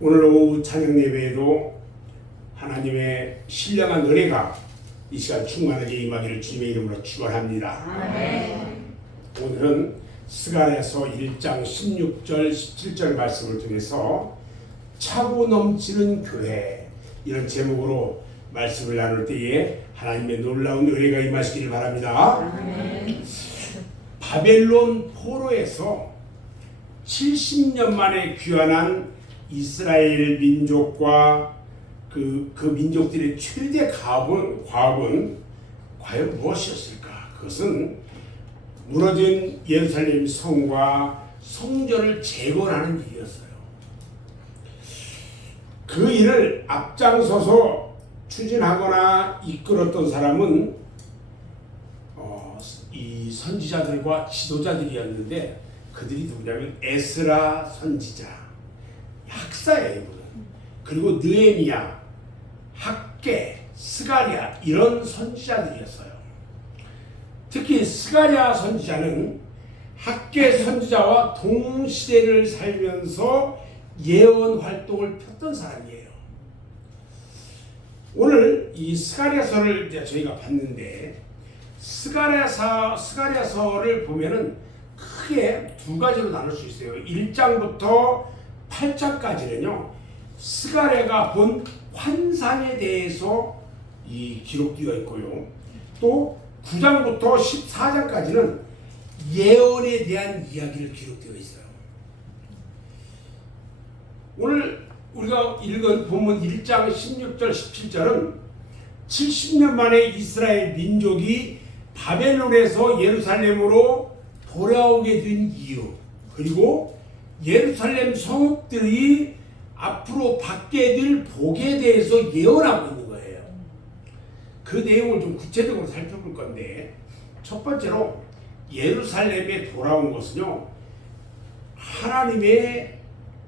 오늘 오후 찬양 예배에도 하나님의 신령한 은혜가 이 시간 충만하게 임하기를 주님의 이름으로 축원합니다. 오늘은 스가랴서 1장 16절 17절 말씀을 통해서 차고 넘치는 교회, 이런 제목으로 말씀을 나눌 때에 하나님의 놀라운 은혜가 임하시기를 바랍니다. 바벨론 포로에서 70년 만에 귀환한 이스라엘 민족과 그 민족들의 최대 과업은 과연 무엇이었을까? 그것은 무너진 예루살렘 성과 성전을 재건하는 일이었어요. 그 일을 앞장서서 추진하거나 이끌었던 사람은 이 선지자들과 지도자들이었는데, 그들이 누구냐면 에스라 선지자, 학사예요, 이분은. 그리고 느헤미야, 학개, 스가랴, 이런 선지자들이었어요. 특히 스가랴 선지자는 학개 선지자와 동시대를 살면서 예언 활동을 폈던 사람이에요. 오늘 이 스가랴서를 이제 저희가 봤는데, 스가랴서를 보면은 크게 두 가지로 나눌 수 있어요. 1장부터 8장까지는요, 스가랴가 본 환상에 대해서 기록되어 있고요. 또 9장부터 14장까지는 예언에 대한 이야기를 기록되어 있어요. 오늘 우리가 읽은 본문 1장 16절 17절은 70년 만에 이스라엘 민족이 바벨론에서 예루살렘으로 돌아오게 된 이유, 그리고 예루살렘 성읍들이 앞으로 받게 될 복에 대해서 예언하고 있는 거예요. 그 내용을 좀 구체적으로 살펴볼 건데, 첫 번째로 예루살렘에 돌아온 것은요, 하나님의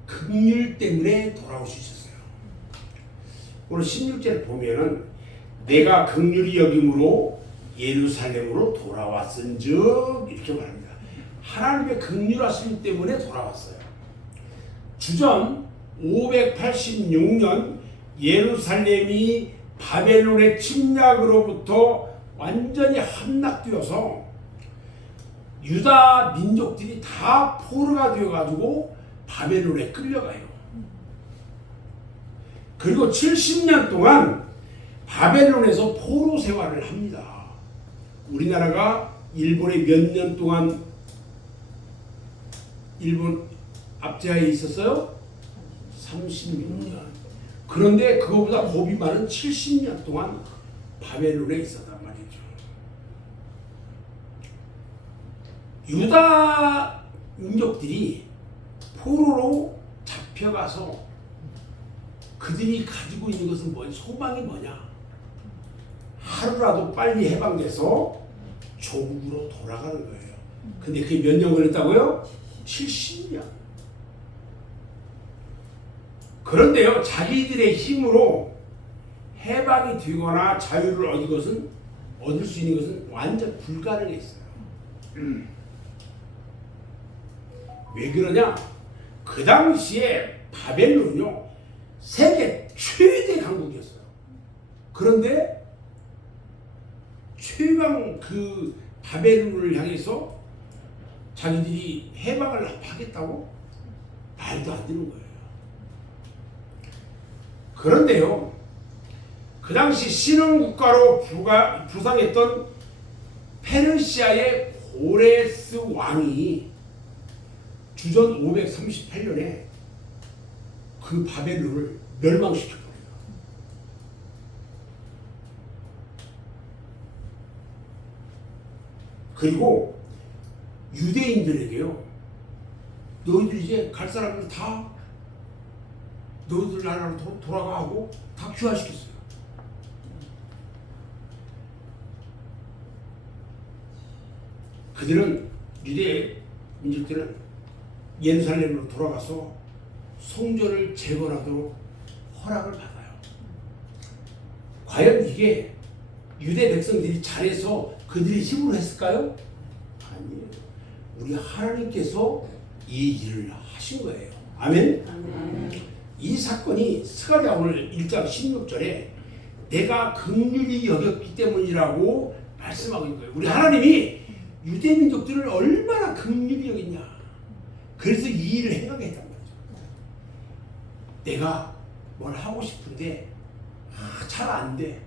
긍휼 때문에 돌아올 수 있었어요. 오늘 16절을 보면은 내가 긍휼히 여김으로 예루살렘으로 돌아왔은즉, 이렇게 말합니다. 하나님의 긍휼하심 때문에 돌아왔어요. 주전 586년 예루살렘이 바벨론의 침략으로부터 완전히 함락되어서 유다 민족들이 다 포로가 되어가지고 바벨론에 끌려가요. 그리고 70년 동안 바벨론에서 포로 생활을 합니다. 우리나라가 일본에 몇 년 동안 일본 압제하에 있었어요? 36년. 그런데 그거보다 겁이 많은 70년 동안 바벨론에 있었단 말이죠. 유다 민족들이 포로로 잡혀가서 그들이 가지고 있는 것은 뭐냐? 소망이 뭐냐? 하루라도 빨리 해방돼서 조국으로 돌아가는 거예요. 근데 그게 몇 년 걸렸다고요? 70년. 그런데요, 자기들의 힘으로 해방이 되거나 자유를 얻을 수 있는 것은 완전 불가능했어요. 왜 그러냐? 그 당시에 바벨론은요, 세계 최대 강국이었어요. 그런데 최강 그 바벨론을 향해서 자기들이 해방을 하겠다고? 말도 안 되는 거예요. 그런데요, 그 당시 신흥국가로 부상했던 페르시아의 고레스 왕이 주전 538년에 그 바벨론을 멸망시켰거든요. 그리고 유대인들에게요, 너희들 이제 갈 사람들 다 너희들 나라로 돌아가고 다 귀화시켰어요. 그들은, 유대 민족들은 예루살렘으로 돌아가서 성전을 재건하도록 허락을 받아요. 과연 이게 유대 백성들이 잘해서 그들이 힘으로 했을까요? 아니에요. 우리 하나님께서 이 일을 하신 거예요. 아멘. 아멘. 이 사건이 스가랴 오늘 1장 16절에 내가 긍휼히 여겼기 때문이라고 말씀하고 있는 거예요. 우리 하나님이 유대민족들을 얼마나 긍휼히 여겼냐. 그래서 이 일을 행하게 했단 말이죠. 내가 뭘 하고 싶은데 잘 안 돼.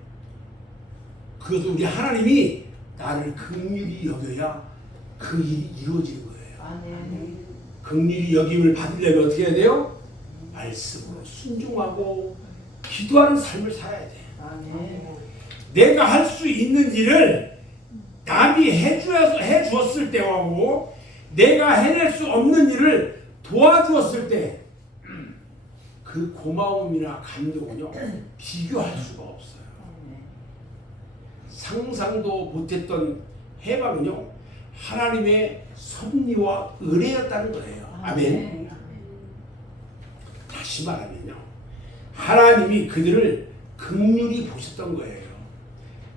그것도 우리 하나님이 나를 긍휼히 여겨야 그 일이 이루어지는 거예요. 아멘. 긍휼히 여김을 받으려면 어떻게 해야 돼요? 말씀으로 순종하고 기도하는 삶을 살아야 돼. 아멘. 내가 할 수 있는 일을 남이 해주었을 때하고 내가 해낼 수 없는 일을 도와주었을 때 그 고마움이나 감동은요 비교할 수가 없어요. 상상도 못했던 해방은요 하나님의 섭리와 은혜였다는 거예요. 아멘. 다시 말하면요 하나님이 그들을 긍휼히 보셨던 거예요.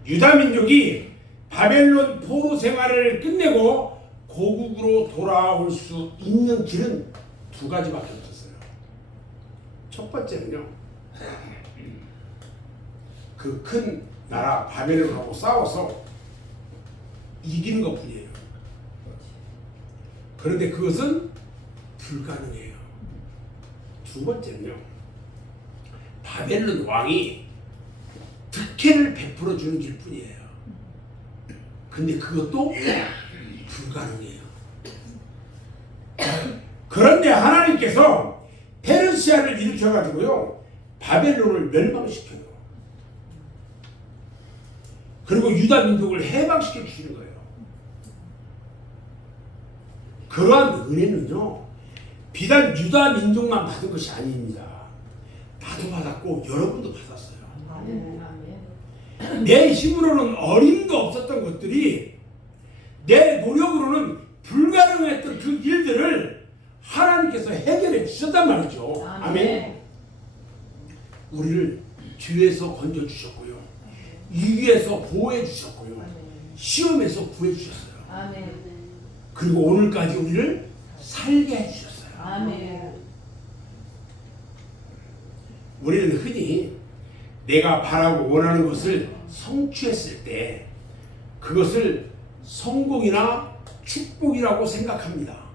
유다민족이 바벨론 포로 생활을 끝내고 고국으로 돌아올 수 있는 길은 두 가지밖에 없었어요. 첫 번째는요 그 큰 나라 바벨론하고 싸워서 이기는 것뿐이에요. 그런데 그것은 불가능해요. 두 번째는요 바벨론 왕이 특혜를 베풀어 주는 길뿐이에요. 근데 그것도 불가능해요. 그런데 하나님께서 페르시아를 일으켜가지고요 바벨론을 멸망시켜요. 그리고 유다 민족을 해방시켜 주시는 거예요. 그러한 은혜는요 비단 유다 민족만 받은 것이 아닙니다. 나도 받았고 여러분도 받았어요. 내 힘으로는 어림도 없었던 것들이 내 노력으로는 불가능했던 그 일들을 하나님께서 해결해 주셨단 말이죠. 아멘. 우리를 죄에서 건져 주셨고요. 위기에서 보호해 주셨고요. 시험에서 구해 주셨어요. 아멘. 그리고 오늘까지 우리를 살게 해 주셨어요. 아멘. 우리는 흔히 내가 바라고 원하는 것을 성취했을 때 그것을 성공이나 축복이라고 생각합니다.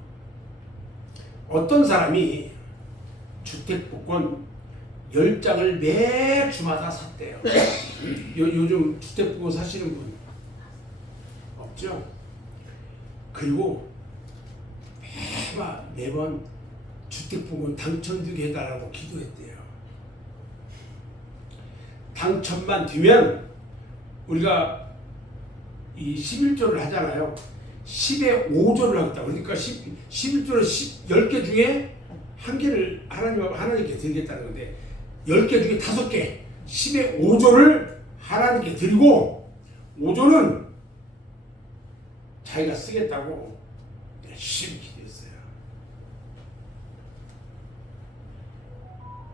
어떤 사람이 주택복권 10장을 매주마다 샀대요. 요즘 주택복권 사시는 분 없죠? 그리고 매번 주택복권 당첨되게 해달라고 기도했대요. 당첨만 되면 우리가 이 11조를 하잖아요. 10에 5조를 하겠다. 그러니까 11조는 10개 중에 한 개를 하나님께 드리겠다는 건데 10개 중에 5개 10에 5조를 하나님께 드리고 5조는 자기가 쓰겠다고 열심히 기도했어요.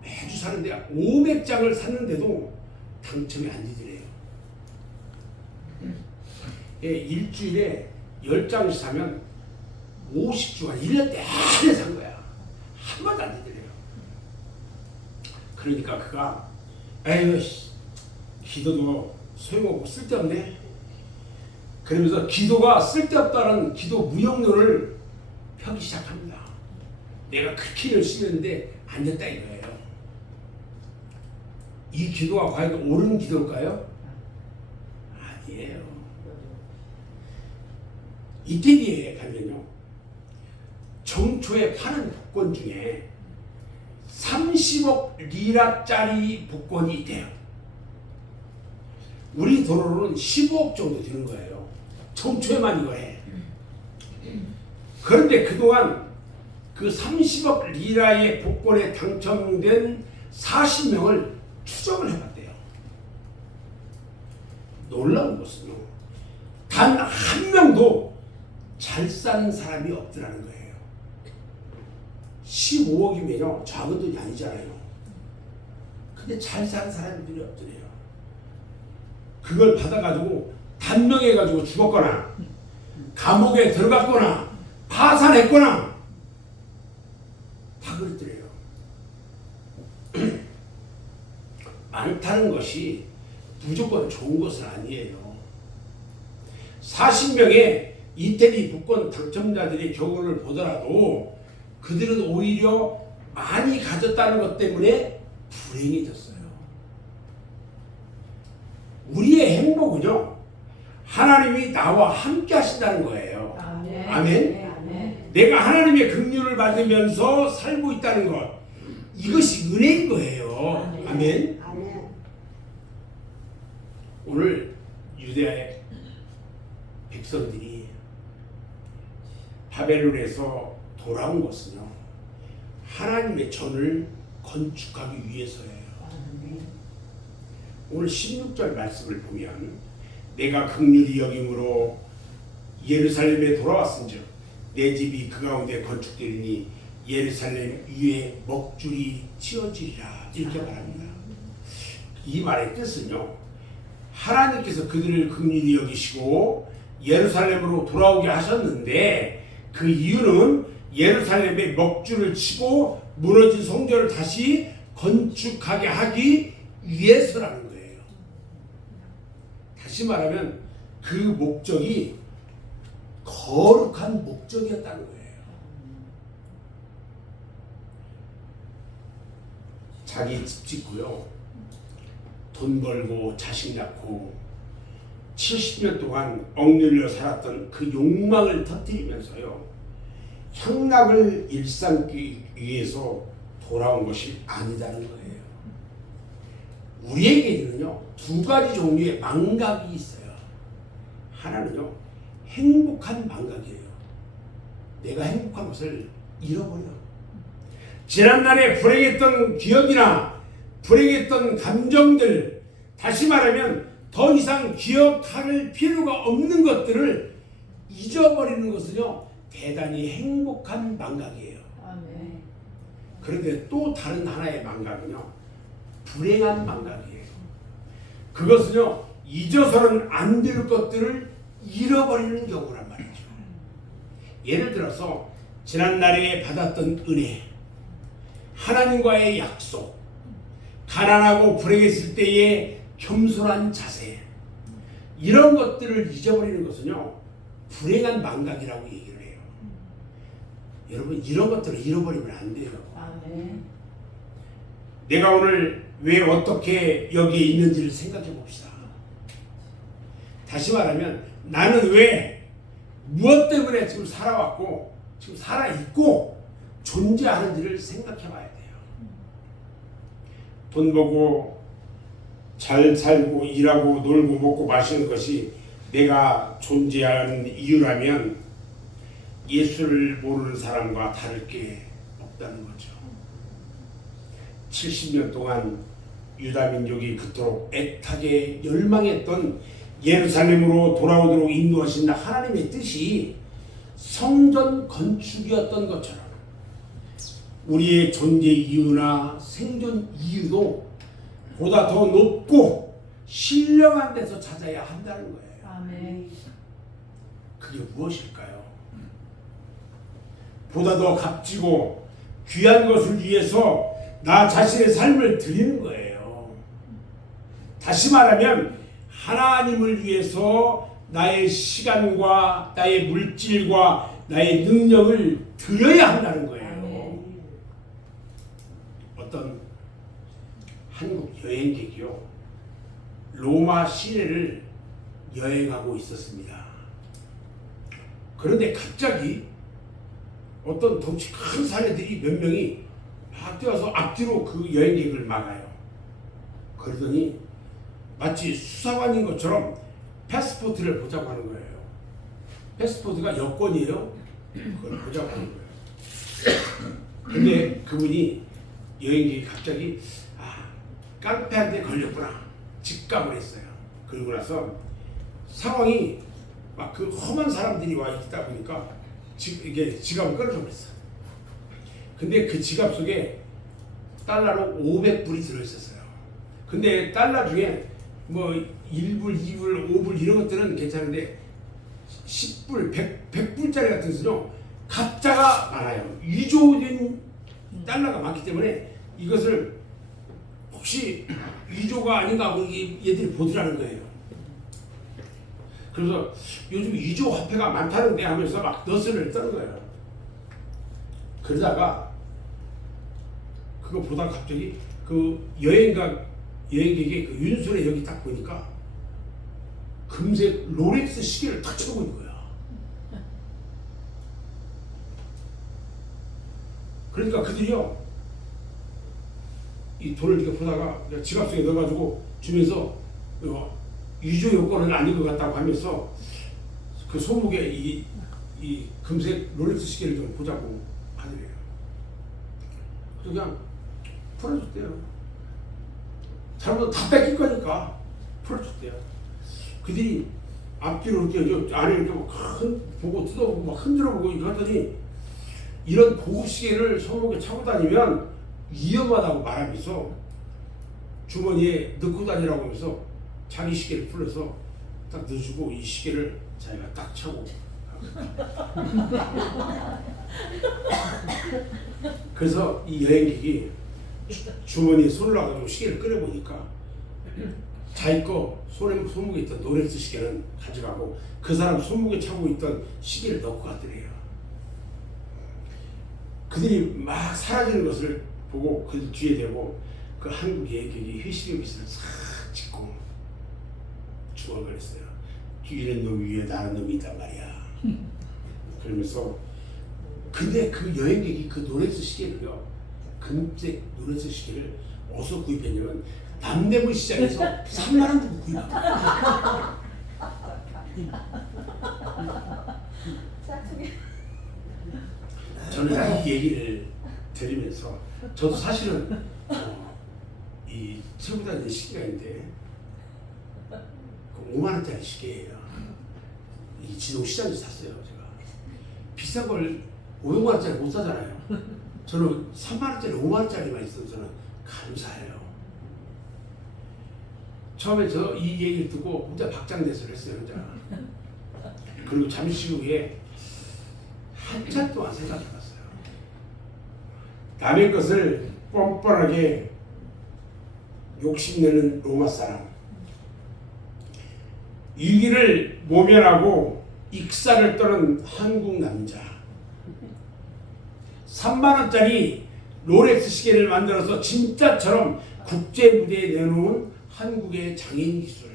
매주 사는데 500장을 샀는데도 당첨이 안 되더래요. 일주일에 10장씩 사면 50주간 1년 내내 산 거야. 한 번도 안 되더래요. 그러니까 그가 에휴 기도도 소용없고 쓸데없네. 그러면서 기도가 쓸데없다는 기도 무용론을 펴기 시작합니다. 내가 그렇게 열심히 했는데 안 됐다 이거예요. 이 기도가 과연 옳은 기도일까요? 아니에요. 이태리에 가면요 정초에 파는 복권 중에 30억 리라짜리 복권이 있대요. 우리 돈으로는 15억 정도 되는 거예요. 정초에만 이거 해. 그런데 그동안 그 30억 리라의 복권에 당첨된 40명을 추적을 해봤대요. 놀라운 것은요 단 한 명도 잘 사는 사람이 없더라는 거예요. 15억이면요 작은 돈이 아니잖아요. 근데 잘 사는 사람들이 없더래요. 그걸 받아가지고 단명해가지고 죽었거나 감옥에 들어갔거나 파산했거나 다 그랬더래요. 많다는 것이 무조건 좋은 것은 아니에요. 40명의 이태리 복권 당첨자들의 경우를 보더라도 그들은 오히려 많이 가졌다는 것 때문에 불행해졌어요. 우리의 행복은요, 하나님이 나와 함께 하신다는 거예요. 아멘. 아멘. 아멘. 내가 하나님의 긍휼을 받으면서 살고 있다는 것, 이것이 은혜인 거예요. 아멘. 아멘. 오늘 유대의 백성들이 바벨론에서 돌아온 것은요, 하나님의 전을 건축하기 위해서예요. 아멘. 오늘 16절 말씀을 보면 내가 긍휼히 여김으로 예루살렘에 돌아왔은즉 내 집이 그 가운데 건축되리니 예루살렘 위에 먹줄이 치어지리라, 이렇게 말합니다. 이 말의 뜻은요, 하나님께서 그들을 긍휼히 여기시고 예루살렘으로 돌아오게 하셨는데 그 이유는 예루살렘에 먹줄을 치고 무너진 성전을 다시 건축하게 하기 위해서라는 거예요. 다시 말하면 그 목적이 거룩한 목적이었다는 거예요. 자기 집 짓고요, 돈 벌고 자식 낳고 70년 동안 억눌려 살았던 그 욕망을 터뜨리면서요, 향락을 일삼기 위해서 돌아온 것이 아니다는 거예요. 우리에게는요, 두 가지 종류의 망각이 있어요. 하나는요, 행복한 망각이에요. 내가 행복한 것을 잃어버려. 지난날에 불행했던 기억이나 불행했던 감정들, 다시 말하면 더 이상 기억할 필요가 없는 것들을 잊어버리는 것은요, 대단히 행복한 망각이에요. 아멘. 그런데 또 다른 하나의 망각은요, 불행한 망각이에요. 그것은요, 잊어서는 안 될 것들을 잃어버리는 경우란 말이죠. 예를 들어서 지난날에 받았던 은혜, 하나님과의 약속, 가난하고 불행했을 때의 겸손한 자세, 이런 것들을 잊어버리는 것은요, 불행한 망각이라고 얘기를 해요. 여러분, 이런 것들을 잃어버리면 안 돼요. 아멘. 내가 오늘 왜 어떻게 여기에 있는지를 생각해 봅시다. 다시 말하면 나는 왜, 무엇 때문에 지금 살아왔고 지금 살아있고 존재하는지를 생각해 봐야 돼요. 돈 벌고 잘 살고 일하고 놀고 먹고 마시는 것이 내가 존재하는 이유라면 예수를 모르는 사람과 다를 게 없다는 거죠. 70년 동안 유다 민족이 그토록 애타게 열망했던 예루살렘으로 돌아오도록 인도하신 하나님의 뜻이 성전 건축이었던 것처럼 우리의 존재 이유나 생존 이유도 보다 더 높고 신령한 데서 찾아야 한다는 거예요. 아멘. 그게 무엇일까요? 보다 더 값지고 귀한 것을 위해서 나 자신의 삶을 드리는 거예요. 다시 말하면 하나님을 위해서 나의 시간과 나의 물질과 나의 능력을 드려야 한다는 거예요. 아멘. 어떤 한국 여행객이요, 로마 시내를 여행하고 있었습니다. 그런데 갑자기 어떤 덩치 큰 사내들이 몇 명이 막 뛰어서 앞뒤로 그 여행객을 막아요. 그러더니 마치 수사관인 것처럼 패스포트를 보자고 하는 거예요. 패스포트가 여권이에요. 그걸 보자고 하는 거예요. 근데 그분이, 여행객이 갑자기 깡패한테 걸렸구나 직감을 했어요. 그러고 나서 상황이 막 그 험한 사람들이 와 있다 보니까 이게 지갑을 끌어줘 버렸어. 근데 그 지갑 속에 달러로 500불이 들어있었어요. 근데 달러 중에 뭐 1불, 2불, 5불 이런 것들은 괜찮은데 10불, 100불짜리 같은 수는 가짜가 많아요. 위조된 달러가 많기 때문에 이것을 혹시 위조가 아닌가 하고 얘들이 보더라는 거예요. 그래서 요즘 위조 화폐가 많다는데 하면서 막 너스를 떠는 거예요. 그러다가 그거 보다가 갑자기 그 여행객이 그 윤술에 여기 딱 보니까 금색 롤렉스 시계를 딱 쳐고 있는 거야. 그러니까 그들이요 이 돈을 이렇게 보다가 지갑 속에 넣어가지고 주면서 위조 요건은 아닌 것 같다고 하면서 그 손목에 이 금색 롤렉스 시계를 좀 보자고 하더래요. 그래서 그냥 풀어줬대요. 잘못하면 다 뺏길 거니까 풀어줬대요. 그들이 앞뒤로 이렇게 안에 이렇게 보고 뜯어보고 막 흔들어보고 이렇게 하더니 이런 고급 시계를 손목에 차고 다니면 위험하다고 말하면서 주머니에 넣고 다니라고 하면서 자기 시계를 풀어서 딱 넣어주고 이 시계를 자기가 딱 차고 그래서 이 여행객이 주머니에 손을 놔가지고 시계를 꺼내보니까 자기 거 손목에 있던 롤렉스 시계는 가져가고 그 사람 손목에 차고 있던 시계를 넣고 갔더래요. 그들이 막 사라지는 것을 보고 그 뒤에 대고 그 한국 여행객이 회식의 미소를 싹 짓고 중얼거렸어요. 뒤에는 놈 위에 나는 놈이 있단 말이야. 그러면서 근데 그 여행객이 그 롤렉스 시계를요 금색 롤렉스 시계를 어디서 구입했냐면 남대문 시장에서 3만 원 주고 구입했다. 저는 이 얘기를 들으면서 저도 사실은 이 들고 다니는 시계가 있는데 5만 원짜리 시계예요. 이 지동 시장에서 샀어요. 제가 비싼 걸 500만 원짜리 못 사잖아요. 저는 3만 원짜리 5만 원짜리만 있어서 저는 감사해요. 처음에 저 이 얘기를 듣고 혼자 박장대소를 했어요. 혼자. 그리고 잠시 후에 한참 동안 생각해봤어요. 남의 것을 뻔뻔하게 욕심내는 로마 사람, 위기를 모면하고 익사를 떠는 한국 남자, 3만 원짜리 롤렉스 시계를 만들어서 진짜처럼 국제 무대에 내놓은 한국의 장인 기술,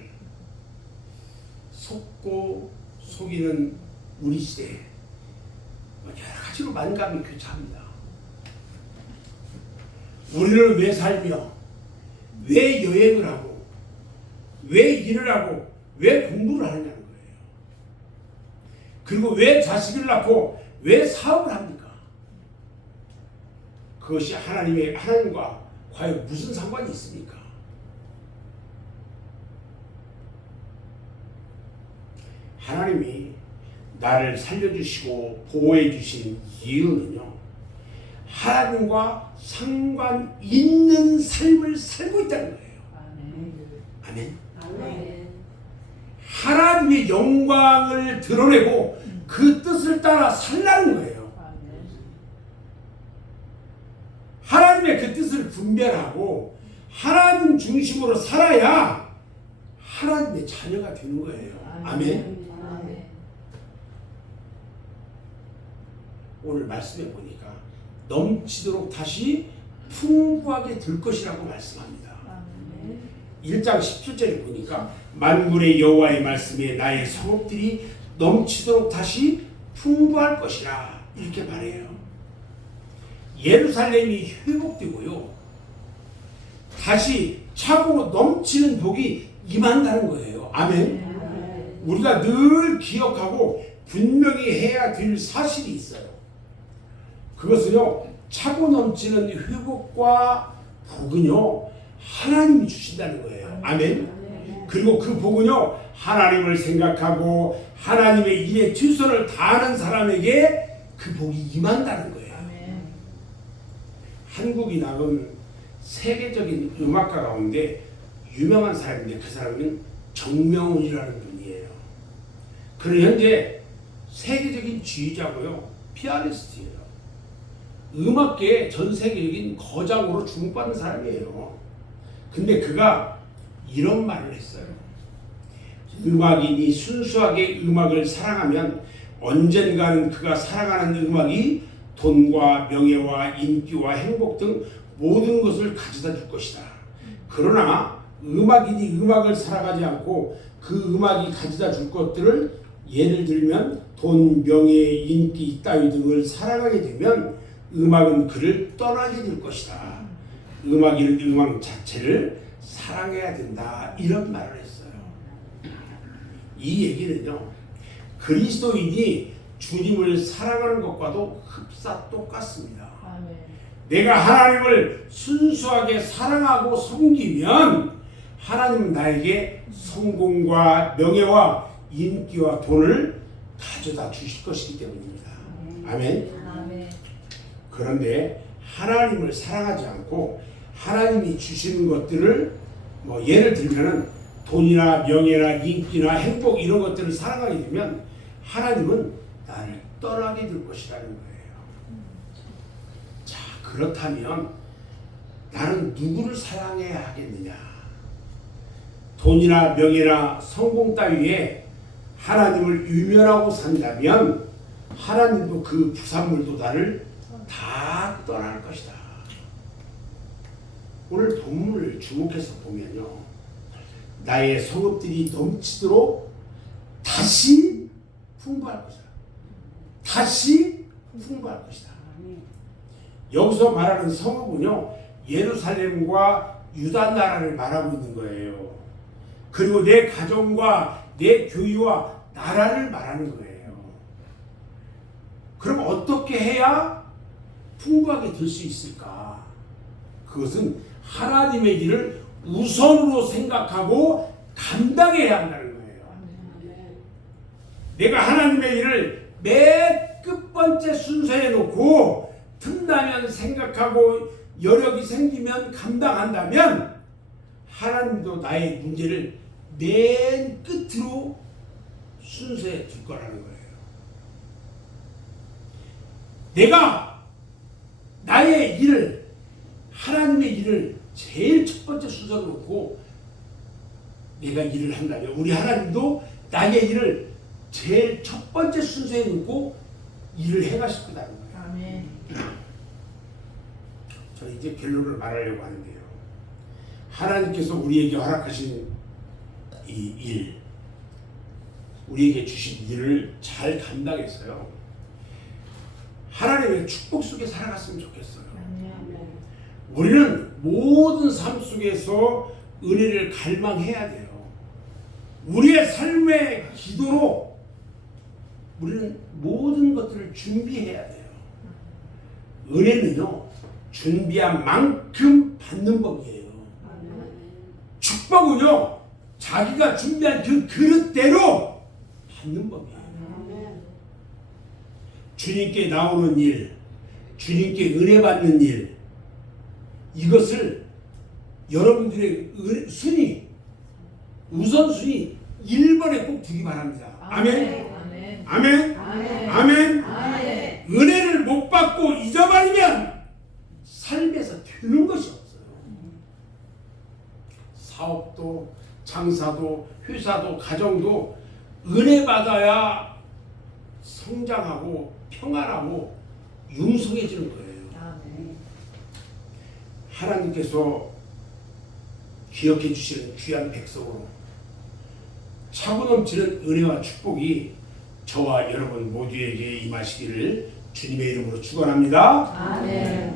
속고 속이는 우리 시대, 여러 가지로 만감이 교차합니다. 우리는 왜 살며, 왜 여행을 하고, 왜 일을 하고, 왜 공부를 하느냐는 거예요. 그리고 왜 자식을 낳고, 왜 사업을 합니까? 그것이 하나님과 과연 무슨 상관이 있습니까? 하나님이 나를 살려주시고 보호해주신 이유는요, 하나님과 상관 있는 삶을 살고 있다는 거예요. 아멘. 아멘. 하나님의 영광을 드러내고 그 뜻을 따라 살라는 거예요. 하나님의 그 뜻을 분별하고 하나님 중심으로 살아야 하나님의 자녀가 되는 거예요. 아멘. 오늘 말씀해 보니까 넘치도록 다시 풍부하게 들 것이라고 말씀합니다. 1장 17절에 보니까 만군의 여호와의 말씀에 나의 성읍들이 넘치도록 다시 풍부할 것이라 이렇게 말해요. 예루살렘이 회복되고요, 다시 차고 넘치는 복이 임한다는 거예요. 아멘. 우리가 늘 기억하고 분명히 해야 될 사실이 있어요. 그것은요, 차고 넘치는 회복과 복은요, 하나님이 주신다는 거예요. 아멘. 그리고 그 복은요, 하나님을 생각하고 하나님의 일에 최선을 다하는 사람에게 그 복이 임한다는 거예요. 한국이 나온 세계적인 음악가 가운데 유명한 사람인데 그 사람은 정명훈이라는 분이에요. 그는 현재 세계적인 지휘자고요, 피아니스트예요. 음악계의 전 세계적인 거장으로 주목받는 사람이에요. 근데 그가 이런 말을 했어요. 음악인이 순수하게 음악을 사랑하면 언젠가는 그가 사랑하는 음악이 돈과 명예와 인기와 행복 등 모든 것을 가져다 줄 것이다. 그러나 음악인이 음악을 사랑하지 않고 그 음악이 가져다 줄 것들을 예를 들면 돈, 명예, 인기 따위 등을 사랑하게 되면 음악은 그를 떠나게 될 것이다. 음악인은 음악 자체를 사랑해야 된다. 이런 말을 했어요. 이 얘기는요, 그리스도인이 주님을 사랑하는 것과도 흡사 똑같습니다. 아멘. 내가 하나님을 순수하게 사랑하고 섬기면 하나님은 나에게 성공과 명예와 인기와 돈을 가져다 주실 것이기 때문입니다. 아멘. 아멘. 그런데 하나님을 사랑하지 않고 하나님이 주시는 것들을 예를 들면은 돈이나 명예나 인기나 행복 이런 것들을 사랑하게 되면 하나님은 나를 떠나게 될 것이라는 거예요. 자, 그렇다면 나는 누구를 사랑해야 하겠느냐? 돈이나 명예나 성공 따위에 하나님을 유면하고 산다면 하나님도 그 부산물도 나를 다 떠날 것이다. 오늘 본문을 주목해서 보면요, 나의 성읍들이 넘치도록 다시 풍부할 것이다. 다시 풍부할 것이다. 여기서 말하는 성읍은요, 예루살렘과 유다 나라를 말하고 있는 거예요. 그리고 내 가정과 내 교회와 나라를 말하는 거예요. 그럼 어떻게 해야 풍부하게 될 수 있을까? 그것은 하나님의 일을 우선으로 생각하고 감당해야 한다는 거예요. 내가 하나님의 일을 맨 끝번째 순서에 놓고 틈나면 생각하고 여력이 생기면 감당한다면 하나님도 나의 문제를 맨 끝으로 순서에 둘 거라는 거예요. 내가 나의 일을, 하나님의 일을 제일 첫 번째 순서로 놓고 내가 일을 한다면 우리 하나님도 나의 일을 제일 첫 번째 순서에 놓고 일을 해가실 거라는 거예요. 아멘. 저 이제 결론을 말하려고 하는데요. 하나님께서 우리에게 허락하신 이 일, 우리에게 주신 일을 잘 감당했어요. 하나님의 축복 속에 살아갔으면 좋겠어요. 우리는 모든 삶 속에서 은혜를 갈망해야 돼요. 우리의 삶의 기도로 우리는 모든 것들을 준비해야 돼요. 은혜는요, 준비한 만큼 받는 법이에요. 축복은요, 자기가 준비한 그 그릇대로 받는 법이에요. 주님께 나오는 일, 주님께 은혜 받는 일, 이것을 여러분들의 순위, 우선순위 1번에 꼭 두기 바랍니다. 아멘. 아멘. 아멘. 아멘. 아멘. 아멘. 은혜를 못 받고 잊어버리면 삶에서 되는 것이 없어요. 사업도, 장사도, 회사도, 가정도 은혜 받아야 성장하고 평안하고 융성해지는 거예요. 아멘. 하나님께서 기억해 주시는 귀한 백성으로 차고 넘치는 은혜와 축복이 저와 여러분 모두에게 임하시기를 주님의 이름으로 축원합니다. 아멘.